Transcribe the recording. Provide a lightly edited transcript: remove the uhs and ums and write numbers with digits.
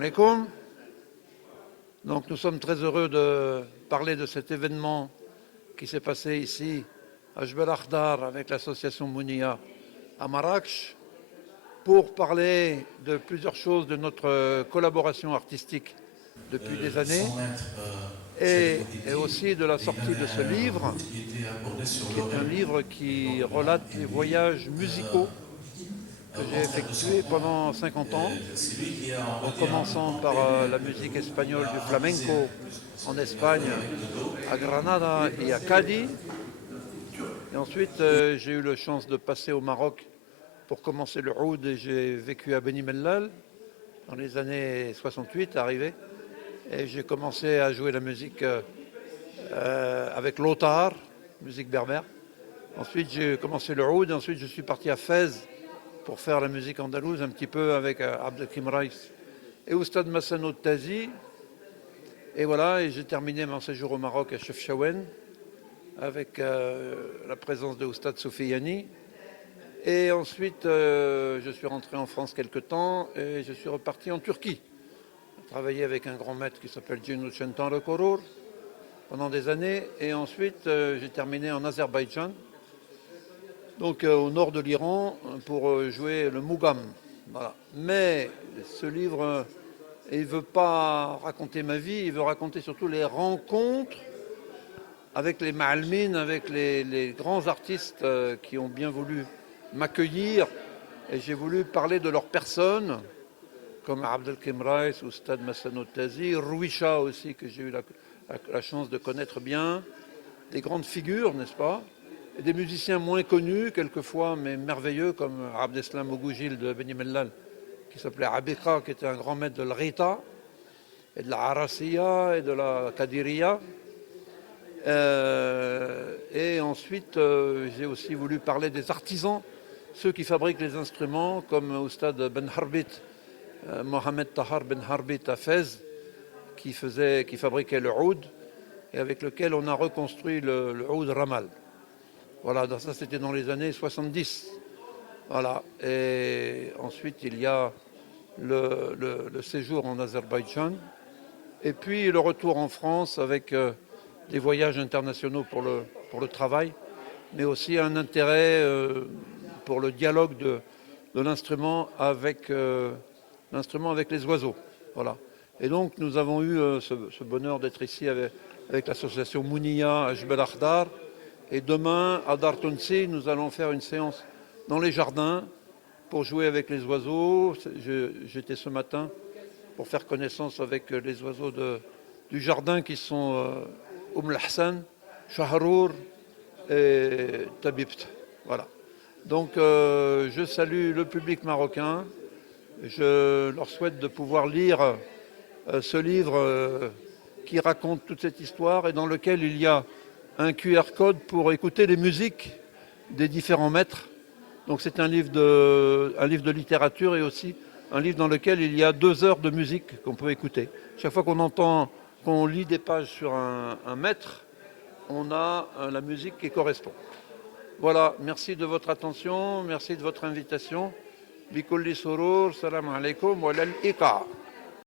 alaikum. Donc nous sommes très heureux de parler de cet événement qui s'est passé ici à Jbel Akhdar avec l'association Mounia à Marrakech pour parler de plusieurs choses de notre collaboration artistique depuis des années et aussi de la sortie de ce livre qui est un livre qui relate les voyages musicaux que j'ai effectués pendant 50 ans, en commençant par la musique espagnole du flamenco en Espagne, à Granada et à Cadiz. Et ensuite, j'ai eu la chance de passer au Maroc pour commencer le oud et j'ai vécu à Beni Mellal dans les années 68, arrivé. Et j'ai commencé à jouer la musique avec l'otar, musique berbère. Ensuite, j'ai commencé le oud. Ensuite, je suis parti à Fès pour faire la musique andalouse un petit peu avec Abdelkim Raïs et Oustad Massano Tazi. Et voilà, et j'ai terminé mon séjour au Maroc à Chefchaouen avec la présence de Oustad Soufiani. Et ensuite, je suis rentré en France quelque temps et je suis reparti en Turquie. J'ai travaillé avec un grand maître qui s'appelle Cino Çentan Korur pendant des années. Et ensuite, j'ai terminé en Azerbaïdjan, donc au nord de l'Iran, pour jouer le Mougam. Voilà. Mais ce livre, il ne veut pas raconter ma vie, il veut raconter surtout les rencontres avec les ma'almines, avec les grands artistes qui ont bien voulu m'accueillir. Et j'ai voulu parler de leur personne, comme Abdelkim Raïs, Oustad Massano Tazi, Rouisha aussi, que j'ai eu la chance de connaître bien, des grandes figures, n'est-ce pas? Et des musiciens moins connus, quelquefois, mais merveilleux, comme Abdeslam Ogoujil de Beni Mellal, qui s'appelait Abika, qui était un grand maître de l'Rita, et de la Arasiya, et de la Kadiriya. Et ensuite, j'ai aussi voulu parler des artisans, ceux qui fabriquent les instruments, comme Oustad Ben Harbit, Mohamed Tahar Ben Harbit à Fès, qui fabriquait le oud, et avec lequel on a reconstruit le oud Ramal. Voilà, ça c'était dans les années 70. Voilà. Et ensuite, il y a le séjour en Azerbaïdjan, et puis le retour en France avec des voyages internationaux pour le travail, mais aussi un intérêt pour le dialogue de l'instrument avec les oiseaux. Voilà. Et donc nous avons eu ce bonheur d'être ici avec l'association Mounia à Jbel Akhdar. Et demain, à Dar Tounsi, nous allons faire une séance dans les jardins pour jouer avec les oiseaux. J'étais ce matin pour faire connaissance avec les oiseaux du jardin qui sont Hassan, Shahrour et Tabibt. Voilà. Donc je salue le public marocain. Je leur souhaite de pouvoir lire ce livre qui raconte toute cette histoire et dans lequel il y a un QR code pour écouter les musiques des différents maîtres. Donc c'est un livre de littérature et aussi un livre dans lequel il y a 2 heures de musique qu'on peut écouter. Chaque fois qu'on lit des pages sur un maître, on a la musique qui correspond. Voilà, merci de votre attention, merci de votre invitation. Bikulli surur, salam alaikum wa lal iqa.